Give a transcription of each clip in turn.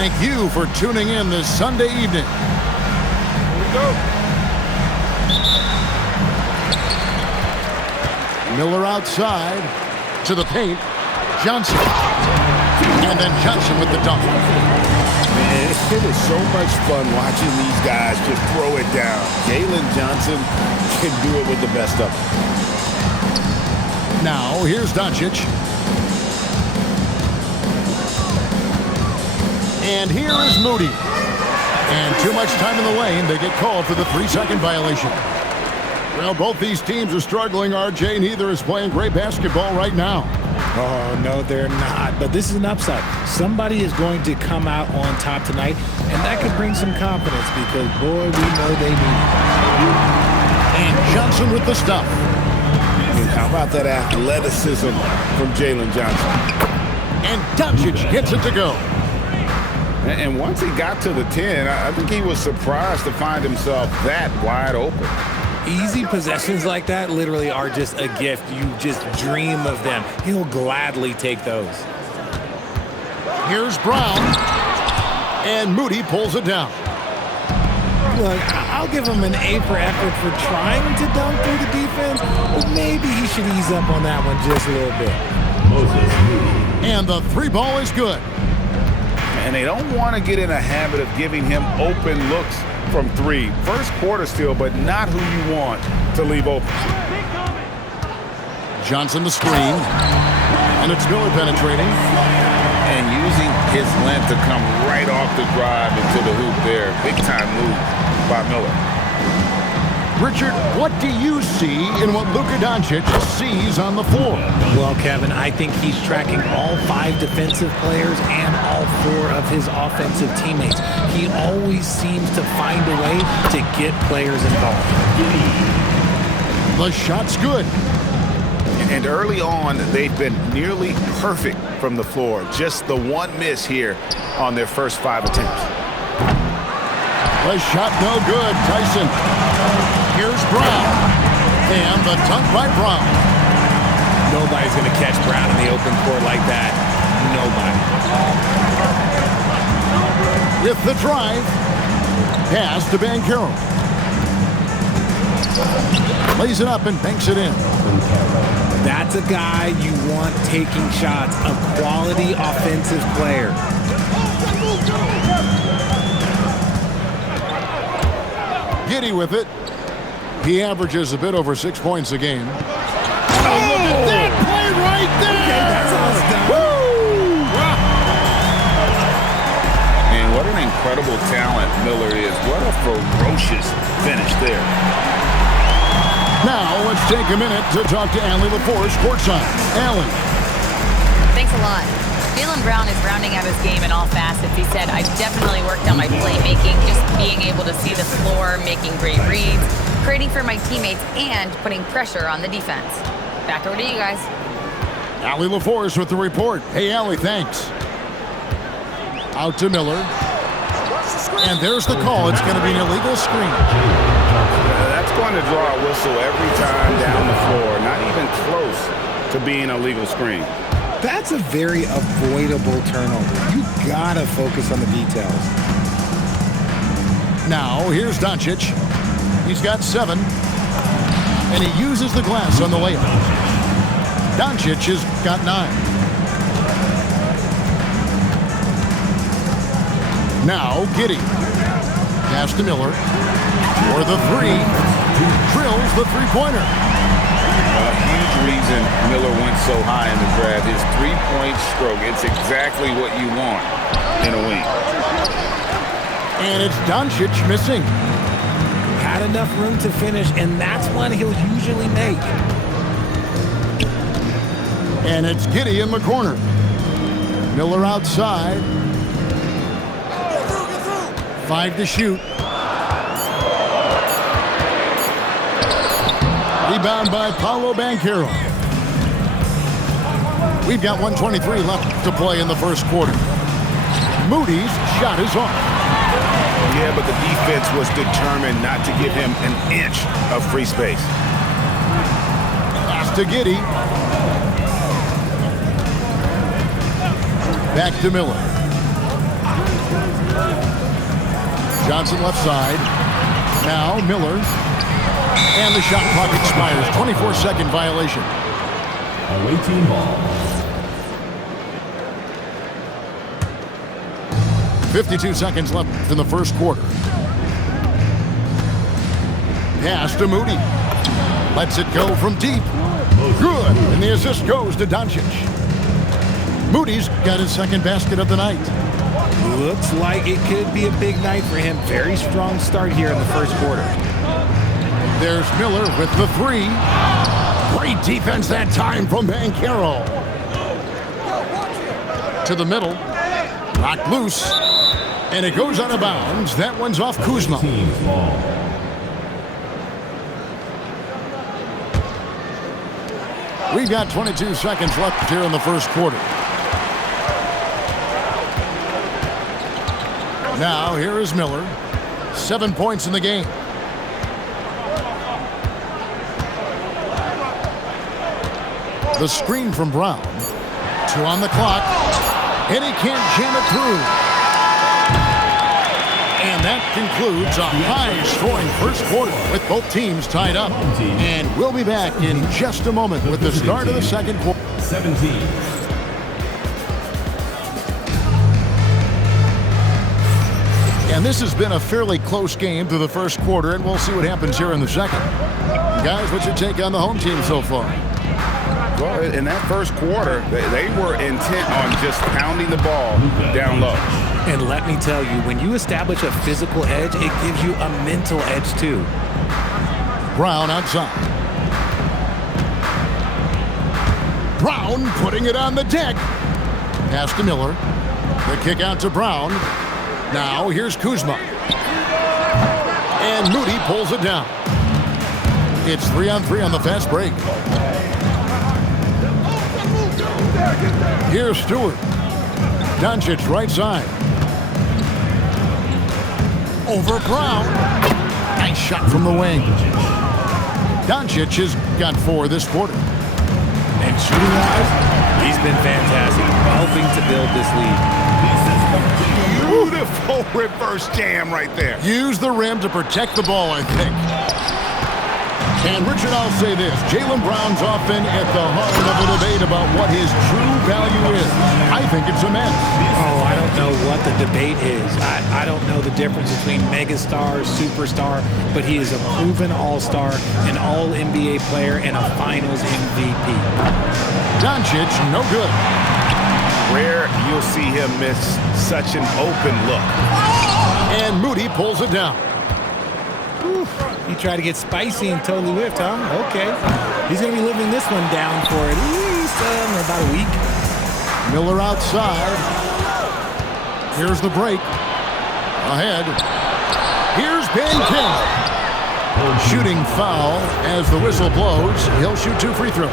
Thank you for tuning in this Sunday evening. Here we go. Miller outside to the paint. Johnson. And then Johnson with the dunk. Man, it is so much fun watching these guys just throw it down. Jalen Johnson can do it with the best of them. Now, here's Doncic. And here is Moody. And too much time in the lane. They get called for the 3-second violation. Well, both these teams are struggling, RJ. Neither is playing great basketball right now. Oh, no, they're not. But this is an upside. Somebody is going to come out on top tonight, and that could bring some confidence because, boy, we know they need it. And Johnson with the stuff. And how about that athleticism from Jalen Johnson? And Doncic gets it to go. And once he got to the 10, I think he was surprised to find himself that wide open. Easy possessions like that literally are just a gift. You just dream of them. He'll gladly take those. Here's Brown. And Moody pulls it down. Look, I'll give him an A for effort for trying to dunk through the defense, but maybe he should ease up on that one just a little bit. And the 3-ball is good. And they don't want to get in a habit of giving him open looks from 3. First quarter still, but not who you want to leave open. Johnson the screen. And it's Miller penetrating. And using his length to come right off the drive into the hoop there. Big time move by Miller. Richard, what do you see in what Luka Doncic sees on the floor? Well, Kevin, I think he's tracking all 5 defensive players and all 4 of his offensive teammates. He always seems to find a way to get players involved. The shot's good. And early on, they've been nearly perfect from the floor. Just the one miss here on their first 5 attempts. The shot no good. Tyson. Here's Brown. And the dunk by Brown. Nobody's going to catch Brown in the open court like that. Nobody. With the drive. Pass to Banchero. Lays it up and banks it in. That's a guy you want taking shots. A quality offensive player. Giddey with it. He averages a bit over 6 points a game. Oh, look at that play right there! Okay, that's how it's done. Woo! Wow. And what an incredible talent Miller is. What a ferocious finish there. Now, let's take a minute to talk to Allie LaForce courtside. Allie. Thanks a lot. Jaylen Brown is rounding out his game in all facets. He said, I've definitely worked on my playmaking, just being able to see the floor, making great reads, creating for my teammates, and putting pressure on the defense. Back over to you guys. Allie LaForce with the report. Hey, Allie, thanks. Out to Miller. And there's the call. It's going to be an illegal screen. That's going to draw a whistle every time down the floor. Not even close to being a legal screen. That's a very avoidable turnover. You gotta focus on the details. Now, here's Doncic. He's got 7. And he uses the glass on the layup. Doncic has got 9. Now, Giddey. Pass to Miller. For the 3. Drills the 3-pointer. A huge reason Miller went so high in the draft. His 3-point stroke. It's exactly what you want in a wing. And it's Doncic missing. Had enough room to finish, and that's one he'll usually make. And it's Giddey in the corner. Miller outside. 5 to shoot. Rebound by Paolo Banchero. We've got 1:23 left to play in the first quarter. Moody's shot is off. Yeah, but the defense was determined not to give him an inch of free space. Pass to Giddey. Back to Miller. Johnson left side. Now Miller. And the shot clock expires. 24-second violation. Away team ball. 52 seconds left in the first quarter. Pass to Moody. Lets it go from deep. Good. And the assist goes to Doncic. Moody's got his second basket of the night. Looks like it could be a big night for him. Very strong start here in the first quarter. There's Miller with the three. Great defense that time from Banchero. To the middle. Knocked loose. And it goes out of bounds. That one's off Kuzma. Team ball. We've got 22 seconds left here in the first quarter. Now, here is Miller. 7 points in the game. The screen from Brown. 2 on the clock. And he can't jam it through. And that concludes a high-scoring first quarter with both teams tied up. And we'll be back in just a moment with the start of the second quarter. 17. And this has been a fairly close game through the first quarter, and we'll see what happens here in the second. Guys, what's your take on the home team so far? Well, in that first quarter, they were intent on just pounding the ball down low. And let me tell you, when you establish a physical edge, it gives you a mental edge too. Brown outside. Brown putting it on the deck. Pass to Miller. The kick out to Brown. Now here's Kuzma. And Moody pulls it down. It's 3-on-3 on the fast break. Here's Stewart. Doncic right side. Over Brown. Nice shot from the wing. Doncic has got 4 this quarter. And shooting-wise, he's been fantastic, helping to build this lead. Beautiful reverse jam right there. Use the rim to protect the ball, I think. And Richard, I'll say this. Jaylen Brown's often at the heart of a debate about what his true value is. I think it's immense. Oh, I don't know what the debate is. I don't know the difference between megastar, superstar, but he is a proven all-star, an all-NBA player, and a finals MVP. Doncic, no good. Rare you'll see him miss such an open look. And Moody pulls it down. He tried to get spicy and totally whiffed, huh? Okay. He's going to be living this one down for at least about a week. Miller outside. Here's the break. Ahead. Here's Banchero. Shooting foul as the whistle blows. He'll shoot 2 free throws.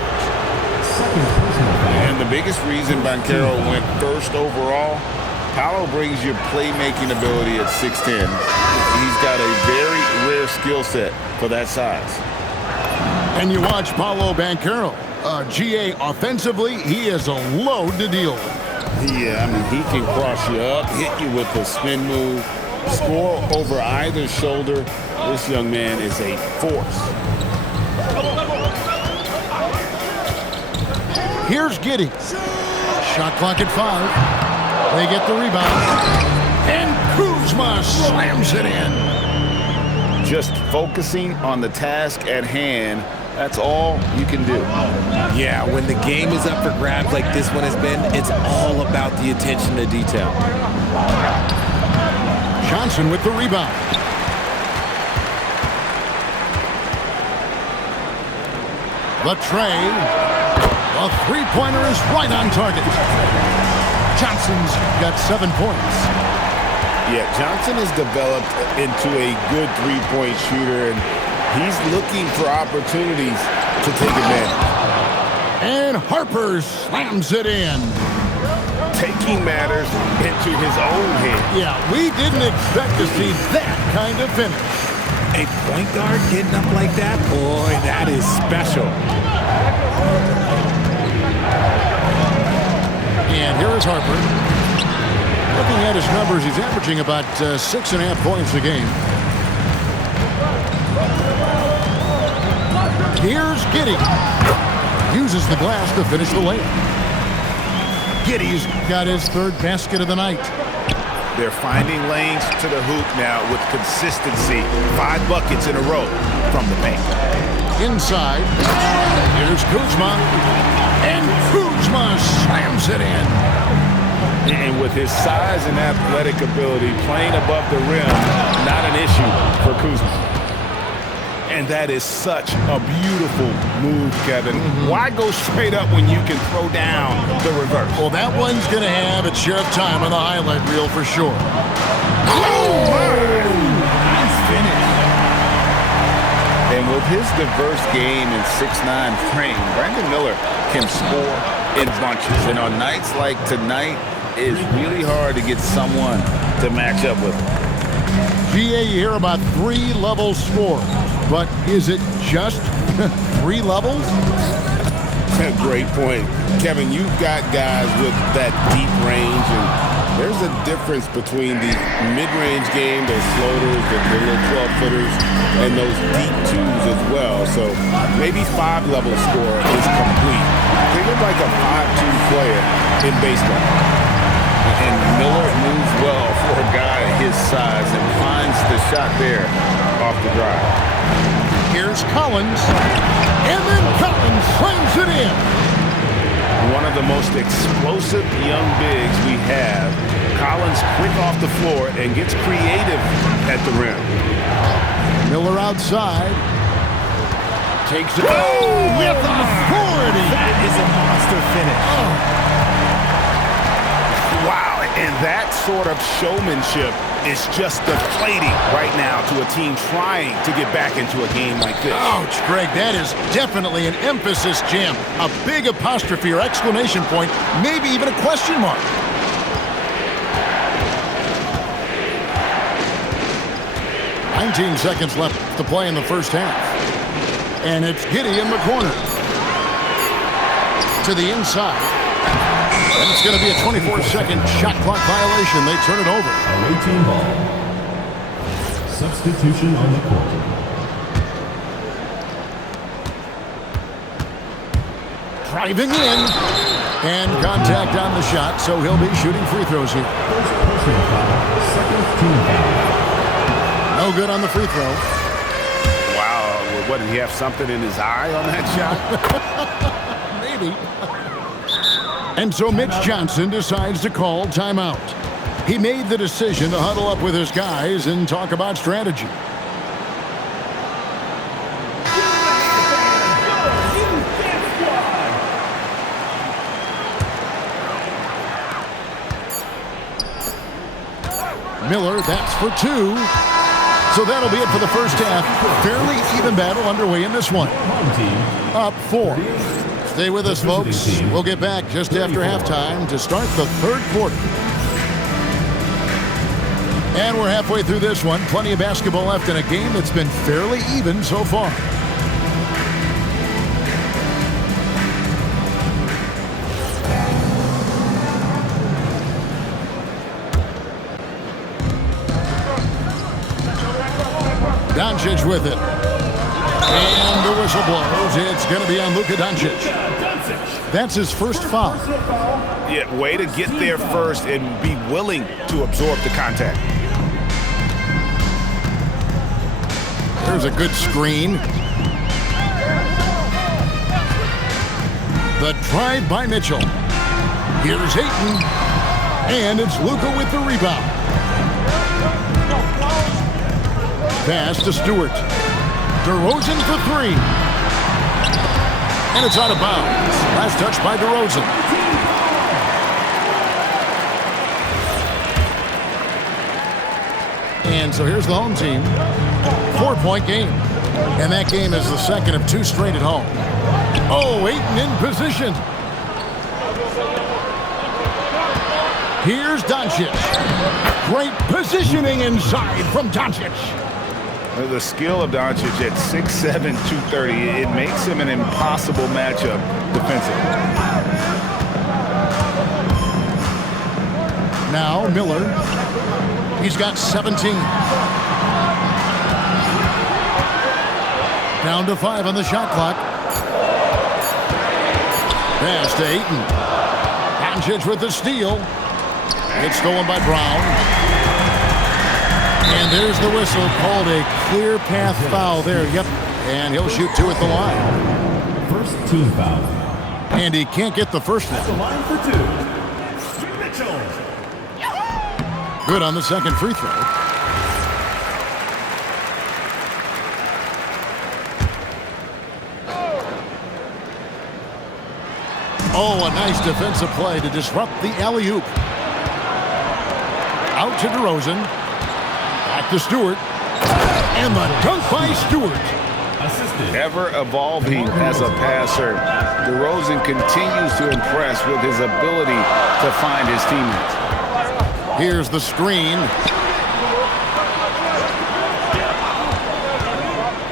And the biggest reason Banchero went first overall, Paolo brings you playmaking ability at 6'10". He's got a very rare skill set for that size. And you watch Paolo Banchero. GA offensively, he is a load to deal with. Yeah, I mean, he can cross you up, hit you with a spin move, score over either shoulder. This young man is a force. Here's Giddey. Shot clock at 5. They get the rebound. And Kuzma slams it in. Just focusing on the task at hand, that's all you can do. Yeah, when the game is up for grabs like this one has been, it's all about the attention to detail. Johnson with the rebound. The tray. A three-pointer is right on target. Johnson's got 7 points. Yeah, Johnson has developed into a good three-point shooter, and he's looking for opportunities to take advantage. And Harper slams it in. Taking matters into his own hands. Yeah, we didn't expect to see that kind of finish. A point guard getting up like that? Boy, that is special. And here is Harper. Looking at his numbers, he's averaging about 6.5 points a game. Here's Giddey. Uses the glass to finish the layup. Giddey's got his third basket of the night. They're finding lanes to the hoop now with consistency. 5 buckets in a row from the paint. Inside, here's Kuzma. And Kuzma slams it in. And with his size and athletic ability, playing above the rim, not an issue for Kuzma. And that is such a beautiful move, Kevin. Why go straight up when you can throw down the reverse? Well, that one's going to have its share of time on the highlight reel for sure. Oh, nice finish. And with his diverse game and 6'9" frame, Brandon Miller can score in bunches. And on nights like tonight, it's really hard to get someone to match up with him. GA, you hear about 3-level score. But is it just 3 levels? Great point. Kevin, you've got guys with that deep range, and there's a difference between the mid-range game, those floaters, the little 12-footers, and those deep twos as well. So maybe 5-level score is complete. Think of like a 5-2 player in baseball. And Miller moves well for a guy his size and finds the shot there off the drive. Here's Collins, and then Collins slams it in. One of the most explosive young bigs we have. Collins quick off the floor and gets creative at the rim. Miller outside. Takes it. Oh, with authority. That is a monster finish. Wow, and that sort of showmanship is just deflating right now to a team trying to get back into a game like this. Ouch, Greg, that is definitely an emphasis jam. A big apostrophe or exclamation point, maybe even a question mark. "19 seconds left to play in the first half. And it's Giddey in the corner. To the inside. And it's going to be a 24-second shot clock violation. They turn it over. Away team ball. Substitution on the court. Driving in. And contact on the shot, so he'll be shooting free throws here. First personal foul. Second team foul. No good on the free throw. Wow, what, did he have something in his eye on that shot? Maybe. And so Mitch Johnson decides to call timeout. He made the decision to huddle up with his guys and talk about strategy. Miller, that's for 2. So that'll be it for the first half. Fairly even battle underway in this one. Up 4. Stay with us, folks. We'll get back just after halftime to start the third quarter. And we're halfway through this one. Plenty of basketball left in a game that's been fairly even so far. Doncic with it. And the whistle blows. It's going to be on Luka Doncic. That's his first foul. Yeah, way to get there first and be willing to absorb the contact. There's a good screen. The drive by Mitchell. Here's Ayton. And it's Luka with the rebound. Pass to Stewart. DeRozan for 3. And it's out of bounds. Last touch by DeRozan. And so here's the home team. 4-point game. And that game is the second of 2 straight at home. Oh, Ayton in position. Here's Doncic. Great positioning inside from Doncic. The skill of Doncic at 6'7", 230, it makes him an impossible matchup defensively. Now Miller. He's got 17. Down to 5 on the shot clock. Pass to Ayton. Doncic with the steal. It's stolen by Brown. And there's the whistle, called a clear path foul there. Yep. And he'll shoot 2 at the line. First team foul. And he can't get the first one. The line for 2. Mitchell. Good on the second free throw. Oh, a nice defensive play to disrupt the alley-oop. Out to DeRozan. Back to Stewart. And the dunk by Stewart. Assisted. Ever evolving as a passer, DeRozan continues to impress with his ability to find his teammates. Here's the screen.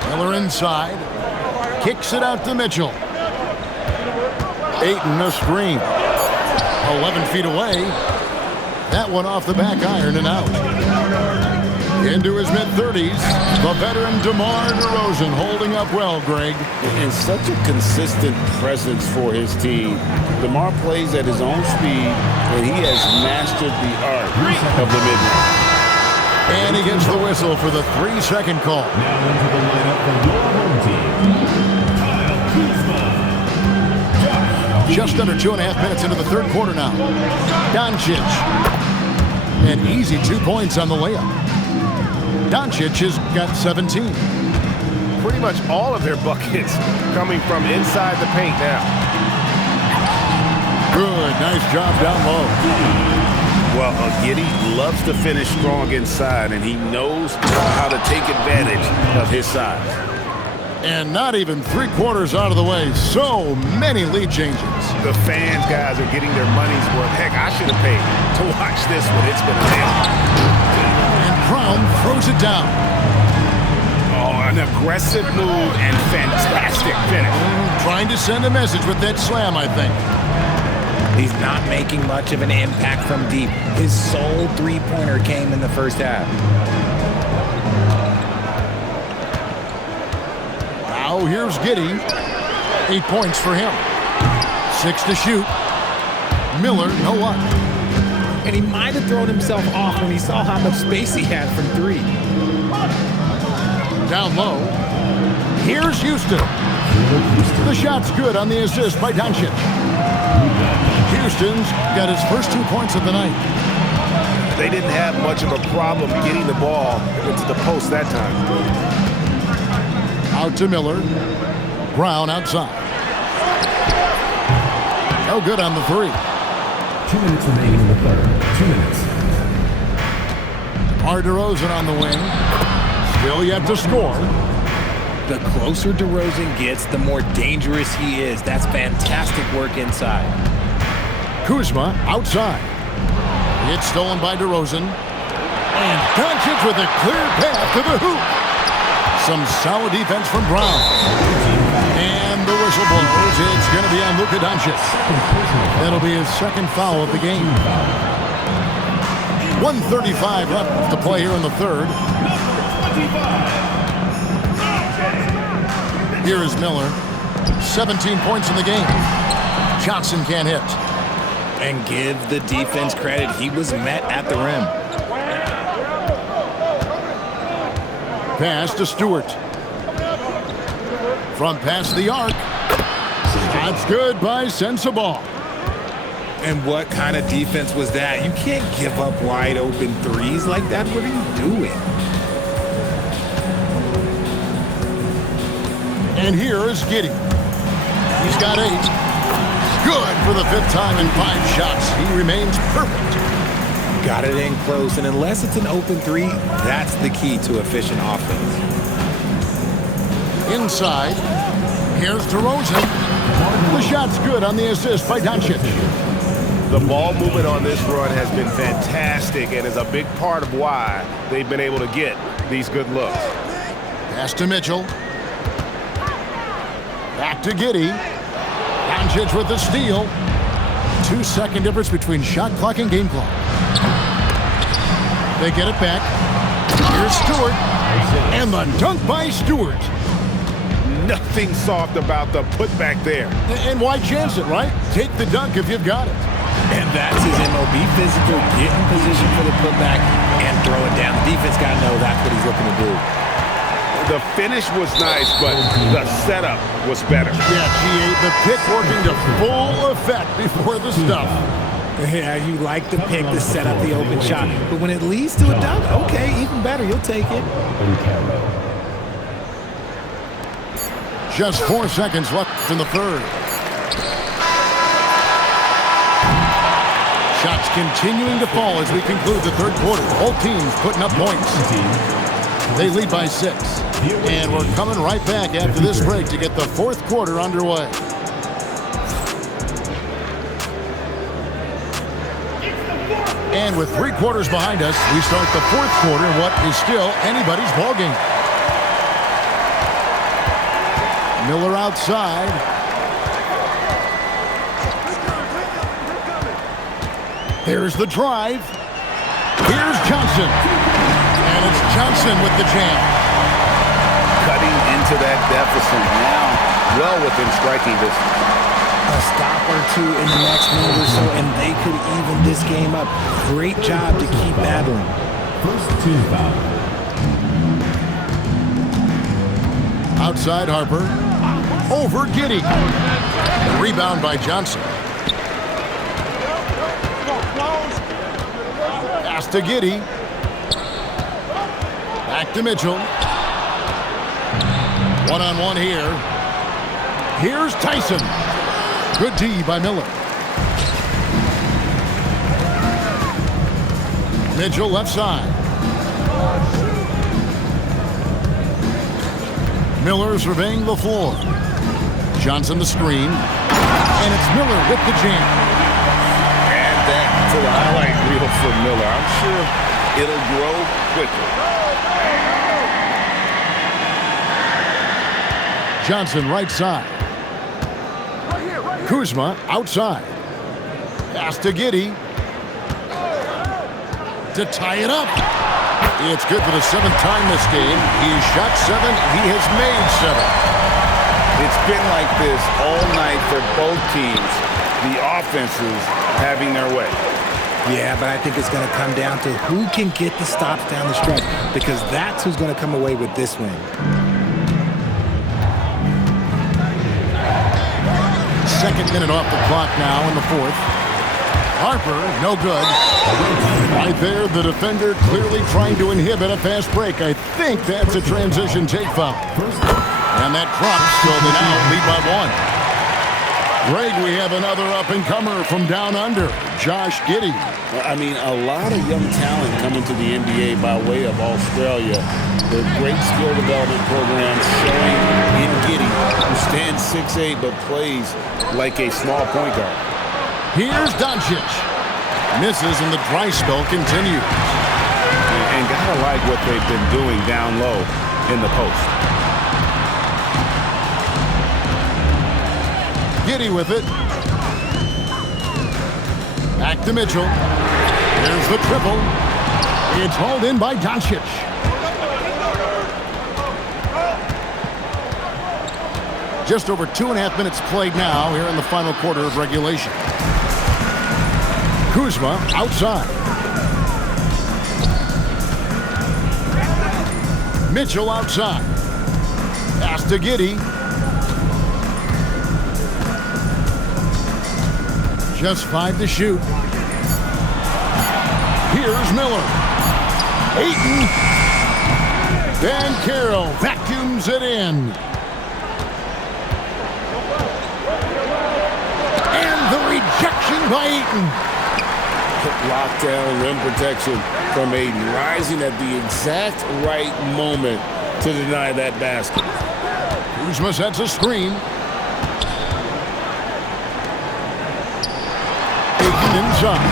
Miller inside. Kicks it out to Mitchell. Ayton a screen. 11 feet away. That one off the back iron and out. Into his mid-30s, the veteran DeMar DeRozan holding up well, Greg. And such a consistent presence for his team. DeMar plays at his own speed, and he has mastered the art of the mid-range. And he gets the whistle for the 3-second call. Now into the lineup for your home team. Kyle Kuzma. Just under 2.5 minutes into the third quarter now. Doncic. An easy 2 points on the layup. Doncic has got 17. Pretty much all of their buckets coming from inside the paint now. Good, nice job down low. Well, Giddey loves to finish strong inside, and he knows how to take advantage of his size. And not even 3/4 out of the way. So many lead changes. The fans, guys, are getting their money's worth. Heck, I should have paid to watch this one. It's been amazing. And Brown throws it down. Oh, an aggressive move and fantastic finish. Trying to send a message with that slam, I think. He's not making much of an impact from deep. His sole three-pointer came in the first half. Now here's Giddey. 8 points for him. 6 to shoot. Miller, no luck. And he might have thrown himself off when he saw how much space he had from 3. Down low. Here's Houston. The shot's good on the assist by Doncic. Houston's got his first 2 points of the night. They didn't have much of a problem getting the ball into the post that time. Out to Miller. Brown outside. No good on the 3. 2 minutes remaining in the third. 2 minutes. DeRozan on the wing. Still yet to score. The closer DeRozan gets, the more dangerous he is. That's fantastic work inside. Kuzma outside. It's stolen by DeRozan. And Doncic with a clear path to the hoop. Some solid defense from Brown. And the whistle blows. It's going to be on Luka Doncic. That'll be his second foul of the game. 1:35 left to play here in the third. Here is Miller. 17 points in the game. Johnson can't hit. And give the defense credit. He was met at the rim. Pass to Stewart. Front pass to the arc. That's good by Sensabaugh. And what kind of defense was that? You can't give up wide open threes like that. What are you doing? And here is Giddey. He's got 8. Good for the 5th time in 5 shots. He remains perfect. Got it in close, and unless it's an open 3, that's the key to efficient offense. Inside. Here's DeRozan. The shot's good on the assist by Doncic. The ball movement on this run has been fantastic and is a big part of why they've been able to get these good looks. Pass to Mitchell. Back to Giddey. Doncic with the steal. 2-second difference between shot clock and game clock. They get it back. Here's Stewart. And the dunk by Stewart. Nothing soft about the putback there. And why chance it, right? Take the dunk if you've got it. And that's his MO. Be physical, get in position for the putback, and throw it down. The defense got to know that's what he's looking to do. The finish was nice, but the setup was better. Yeah, GA, the pick working to full effect before the stuff. Yeah, you like the pick to set up the open shot. But when it leads to a dunk, okay, even better. You'll take it. Just 4 seconds left in the third. Shots continuing to fall as we conclude the third quarter. Both teams putting up points. They lead by 6. And we're coming right back after this break to get the fourth quarter underway. And with 3 quarters behind us, we start the fourth quarter in what is still anybody's ballgame. Miller outside. Here's the drive. Here's Johnson. And it's Johnson with the jam. Cutting into that deficit now, well within striking distance. A stop or two in the next minute or so, and they could even this game up. Great job to keep battling. First team foul. Outside Harper. Over Giddey. Rebound by Johnson. Pass to Giddey. Back to Mitchell. One-on-one here. Here's Tyson. Good D by Miller. Mitchell left side. Miller surveying the floor. Johnson the screen. And it's Miller with the jam. Add that to the highlight reel for Miller. I'm sure it'll grow quickly. Johnson right side. Kuzma outside. Pass to Giddey. To tie it up. It's good for the 7th time this game. He has shot 7. He has made 7. It's been like this all night for both teams. The offenses having their way. Yeah, but I think it's going to come down to who can get the stops down the stretch, because that's who's going to come away with this win. Second minute off the clock now in the fourth. Harper, no good. Right there, the defender clearly trying to inhibit a fast break. I think that's a transition take foul. And that drops, so they now lead by 1. Greg, we have another up-and-comer from down under, Josh Giddey. I mean, a lot of young talent coming to the NBA by way of Australia. The great skill development program showing in Giddey, who stands 6'8", but plays like a small point guard. Here's Doncic. Misses, and the dry spell continues. And gotta like what they've been doing down low in the post. Giddey with it. Back to Mitchell. There's the triple. It's hauled in by Doncic. Just over 2.5 minutes played now here in the final quarter of regulation. Kuzma outside. Mitchell outside. Pass to Giddey. Just 5 to shoot. Here's Miller. Ayton. Dan Carroll vacuums it in. And the rejection by Ayton. Lockdown rim protection from Ayton, rising at the exact right moment to deny that basket. Kuzma sets a screen. Ayton inside.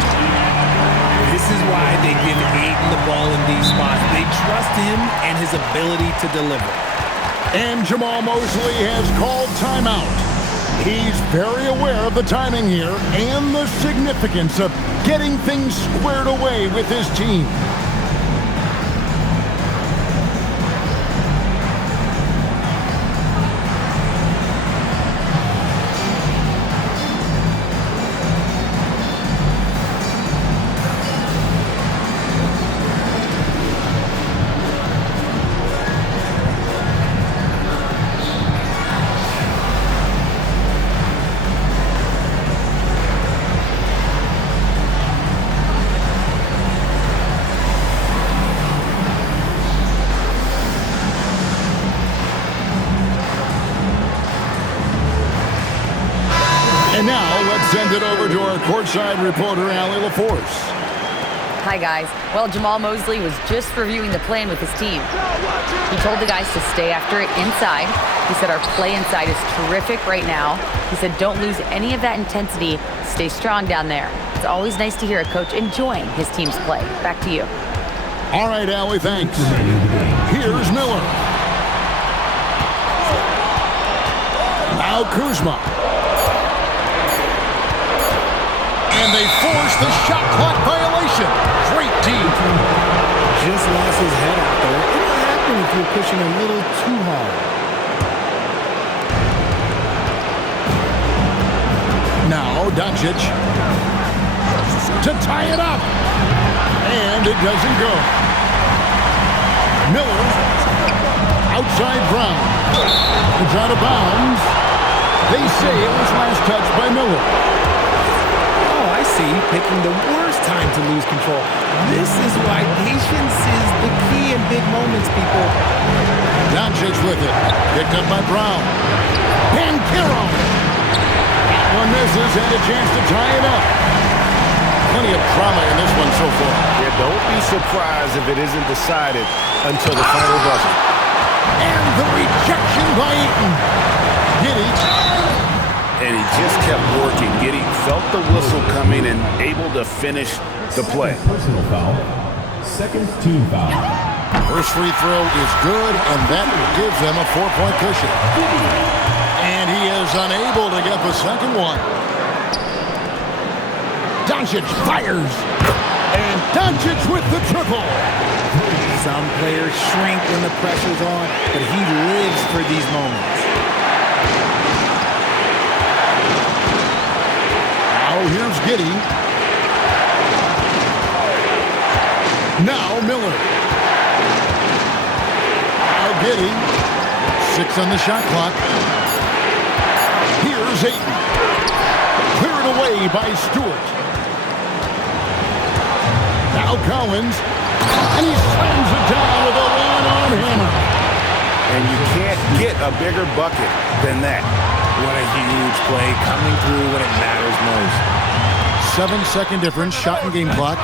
This is why they give Ayton the ball in these spots. They trust him and his ability to deliver. And Jamal Mosley has called timeout. He's very aware of the timing here and the significance of getting things squared away with his team. And now let's send it over to our courtside reporter, Allie LaForce. Hi, guys. Well, Jamal Mosley was just reviewing the plan with his team. He told the guys to stay after it inside. He said our play inside is terrific right now. He said don't lose any of that intensity. Stay strong down there. It's always nice to hear a coach enjoying his team's play. Back to you. All right, Allie, thanks. Here's Miller. Now Kuzma. And they force the shot clock violation. Great team. Just lost his head out there. It'll happen if you're pushing a little too hard. Now Doncic to tie it up. And it doesn't go. Miller outside Brown. It's out of bounds. They say it was last touched by Miller. Oh, I see. Picking the worst time to lose control. This is why patience is the key in big moments, people. Doncic with it. Picked up by Brown. Banchero. That one misses and a chance to tie it up. Plenty of drama in this one so far. Yeah, don't be surprised if it isn't decided until the final buzzer. And the rejection by Eaton. Giddy. And he just kept working. Giddy felt the whistle coming and able to finish the play. Personal foul. Second team foul. First free throw is good, and that gives them a 4-point cushion. And he is unable to get the second one. Doncic fires. And Doncic with the triple. Some players shrink when the pressure's on, but he lives for these moments. Now here's Giddy. Now Miller. Now Giddy. 6 on the shot clock. Here's Ayton. Cleared away by Stewart. Now Collins. And he slams it down with a one-arm hammer. And you can't get a bigger bucket than that. What a huge play coming through when it matters most. 7-second difference, shot and game clock.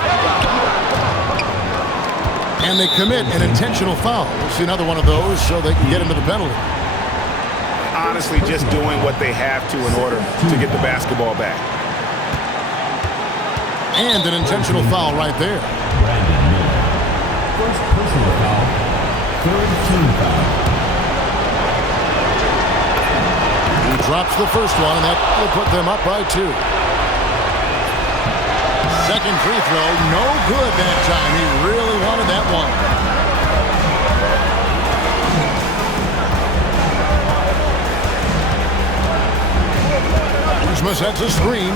And they commit an intentional foul. We'll see another one of those so they can get into the penalty. Honestly, just doing what they have to in order to get the basketball back. And an intentional foul right there. Brandon Miller. First personal foul. Third team foul. He drops the first one, and that will put them up by 2. Second free throw, no good that time. He really wanted that one. Kuzma sets a screen.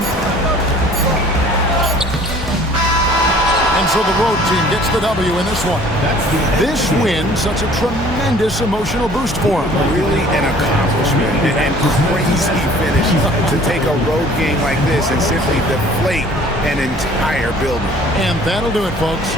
And so the road team gets the W in this one. This win, such a tremendous emotional boost for him. Really an accomplishment and crazy finish to take a road game like this and simply deflate an entire building. And that'll do it, folks.